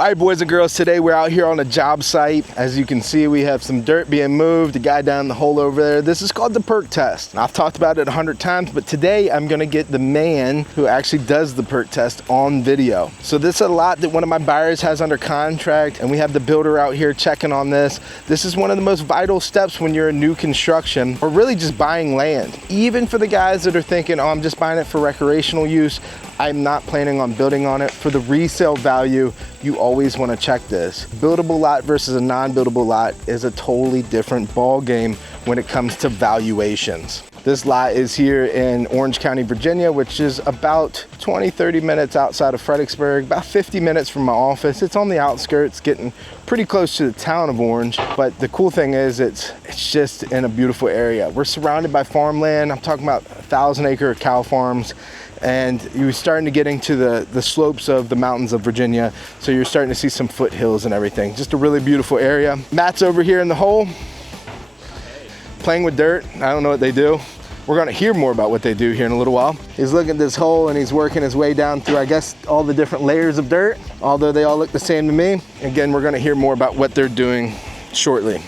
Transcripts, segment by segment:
All right, boys and girls, today we're out here on a job site. As you can see, we have some dirt being moved, the guy down the hole over there. This is called the Perc Test. I've talked about it 100 times, but today I'm gonna get the man who actually does the Perc Test on video. So this is a lot that one of my buyers has under contract, and we have the builder out here checking on this. This is one of the most vital steps when you're in new construction, or really just buying land. Even for the guys that are thinking, oh, I'm just buying it for recreational use, I'm not planning on building on it. For the resale value, you always want to check this. Buildable lot versus a non-buildable lot is a totally different ball game when it comes to valuations. This lot is here in Orange County, Virginia, which is about 20-30 minutes outside of Fredericksburg, about 50 minutes from my office. It's on the outskirts, getting pretty close to the town of Orange. But the cool thing is it's just in a beautiful area. We're surrounded by farmland. I'm talking about 1,000-acre cow farms. And you're starting to get into the slopes of the mountains of Virginia. So you're starting to see some foothills and everything. Just a really beautiful area. Matt's over here in the hole, playing with dirt. I don't know what they do. We're gonna hear more about what they do here in a little while. He's looking at this hole and he's working his way down through, I guess, all the different layers of dirt, although they all look the same to me. Again, we're gonna hear more about what they're doing shortly.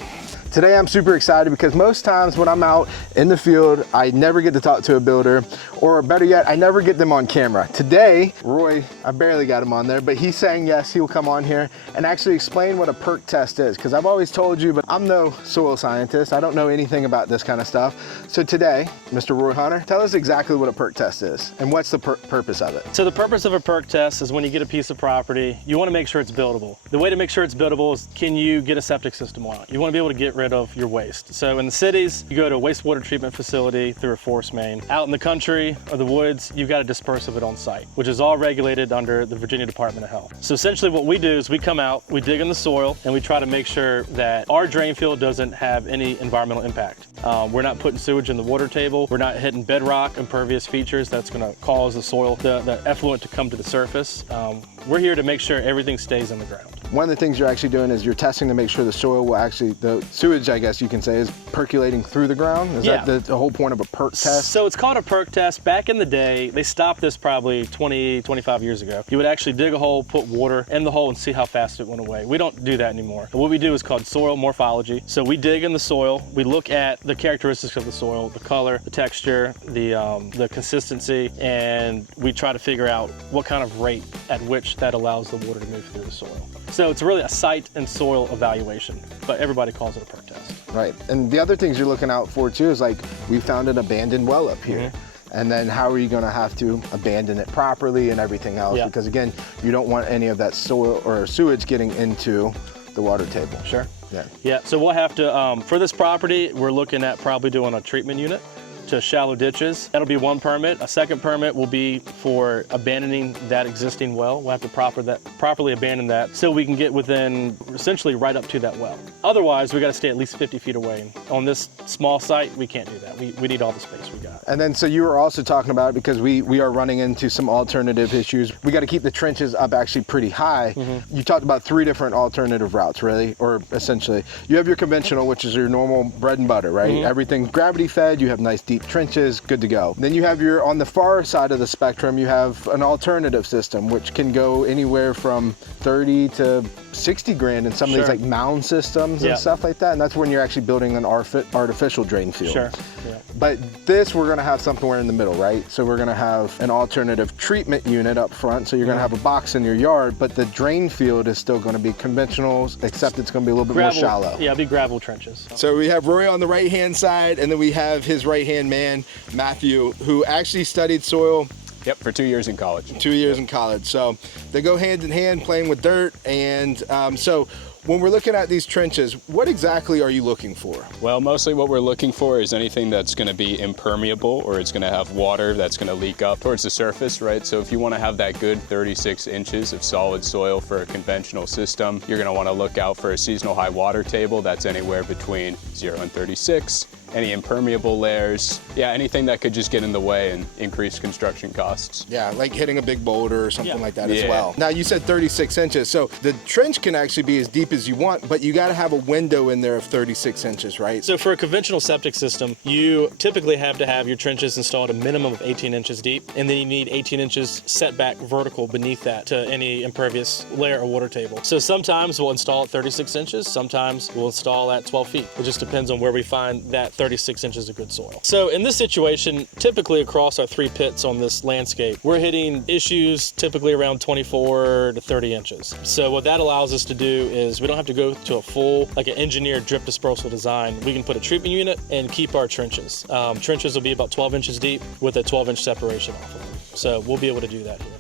Today I'm super excited because most times when I'm out in the field, I never get to talk to a builder, or better yet, I never get them on camera. Today, Roy, I barely got him on there, but he's saying yes, he'll come on here and actually explain what a perk test is, because I've always told you, but I'm no soil scientist. I don't know anything about this kind of stuff. So today, Mr. Roy Hunter, tell us exactly what a perk test is and what's the purpose of it. So the purpose of a perk test is when you get a piece of property, you want to make sure it's buildable. The way to make sure it's buildable is, can you get a septic system on it? You want to be able to get rid of your waste. So in the cities, you go to a wastewater treatment facility through a force main. Out in the country or the woods, you've got to disperse of it on site, which is all regulated under the Virginia Department of Health. So essentially what we do is we come out, we dig in the soil, and we try to make sure that our drain field doesn't have any environmental impact. We're not putting sewage in the water table. We're not hitting bedrock, impervious features that's going to cause the soil, the effluent to come to the surface. We're here to make sure everything stays in the ground. One of the things you're actually doing is you're testing to make sure the soil will actually, the sewage, I guess you can say, is percolating through the ground. Is that the whole point of a perk test? So it's called a perk test. Back in the day, they stopped this probably 20, 25 years ago. You would actually dig a hole, put water in the hole, and see how fast it went away. We don't do that anymore. What we do is called soil morphology. So we dig in the soil, we look at the characteristics of the soil, the color, the texture, the consistency, and we try to figure out what kind of rate at which that allows the water to move through the soil. So it's really a site and soil evaluation, but everybody calls it a perk test. Right, and the other things you're looking out for too is, like, we found an abandoned well up here. And then how are you going to have to abandon it properly and everything else? Because again, you don't want any of that soil or sewage getting into the water table. Sure. Yeah, so we'll have to, for this property, we're looking at probably doing a treatment unit to shallow ditches. That'll be one permit. A second permit will be for abandoning that existing well. We'll have to properly abandon that so we can get within, essentially right up to that well. Otherwise, we got to stay at least 50 feet away. On this small site, we can't do that. We need all the space we got. And then, so you were also talking about, because we are running into some alternative issues, we got to keep the trenches up actually pretty high. You talked about 3 different alternative routes, really, or essentially. You have your conventional, which is your normal bread and butter, right? Everything gravity fed, you have nice deep trenches, good to go. Then you have your, on the far side of the spectrum, you have an alternative system, which can go anywhere from 30 to 60 grand in some of these like mound systems and stuff like that. And that's when you're actually building an artificial drain field. But this, we're gonna have somewhere in the middle, right? So we're gonna have an alternative treatment unit up front. So you're gonna have a box in your yard, but the drain field is still gonna be conventional, except it's gonna be a little bit more shallow. Yeah, it'll be gravel trenches. So we have Roy on the right-hand side, and then we have his right-hand man, Matthew, who actually studied soil. Yep, for 2 years in college. 2 years in college. So they go hand in hand, playing with dirt. And so when we're looking at these trenches, what exactly are you looking for? Well, mostly what we're looking for is anything that's going to be impermeable, or it's going to have water that's going to leak up towards the surface, right? So if you want to have that good 36 inches of solid soil for a conventional system, you're going to want to look out for a seasonal high water table that's anywhere between 0 and 36. Any impermeable layers, anything that could just get in the way and increase construction costs. Yeah, like hitting a big boulder or something like that as well. Now you said 36 inches, so the trench can actually be as deep deep as you want, but you gotta have a window in there of 36 inches, right? So for a conventional septic system, you typically have to have your trenches installed a minimum of 18 inches deep, and then you need 18 inches setback vertical beneath that to any impervious layer or water table. So sometimes we'll install at 36 inches, sometimes we'll install at 12 feet. It just depends on where we find that 36 inches of good soil. So in this situation, typically across our 3 pits on this landscape, we're hitting issues typically around 24 to 30 inches. So what that allows us to do is we don't have to go to a full, like an engineered drip dispersal design. We can put a treatment unit and keep our trenches. Trenches will be about 12 inches deep with a 12-inch separation off of them. So we'll be able to do that here.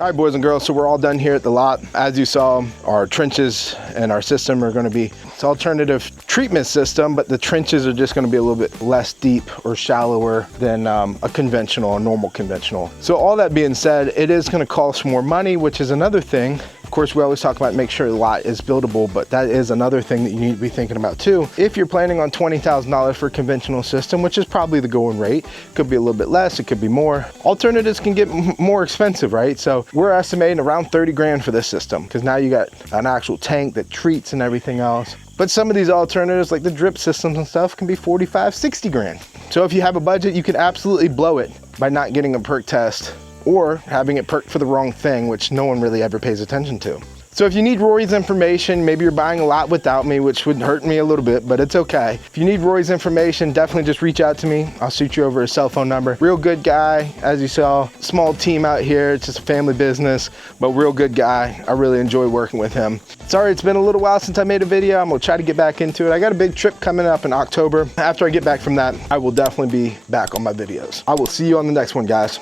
All right, boys and girls, so we're all done here at the lot. As you saw, our trenches and our system are gonna be, it's alternative treatment system, but the trenches are just gonna be a little bit less deep or shallower than a conventional, a normal conventional. So all that being said, it is gonna cost more money, which is another thing. Of course, we always talk about make sure the lot is buildable, but that is another thing that you need to be thinking about too. If you're planning on $20,000 for a conventional system, which is probably the going rate, could be a little bit less, it could be more. Alternatives can get more expensive, right? So we're estimating around 30 grand for this system, because now you got an actual tank that treats and everything else. But some of these alternatives, like the drip systems and stuff, can be 45, 60 grand. So if you have a budget, you can absolutely blow it by not getting a perk test or having it perked for the wrong thing, which no one really ever pays attention to. So if you need Rory's information, maybe you're buying a lot without me, which would hurt me a little bit, but it's okay. If you need Rory's information, definitely just reach out to me. I'll shoot you over his cell phone number. Real good guy, as you saw, small team out here. It's just a family business, but real good guy. I really enjoy working with him. Sorry, it's been a little while since I made a video. I'm gonna try to get back into it. I got a big trip coming up in October. After I get back from that, I will definitely be back on my videos. I will see you on the next one, guys.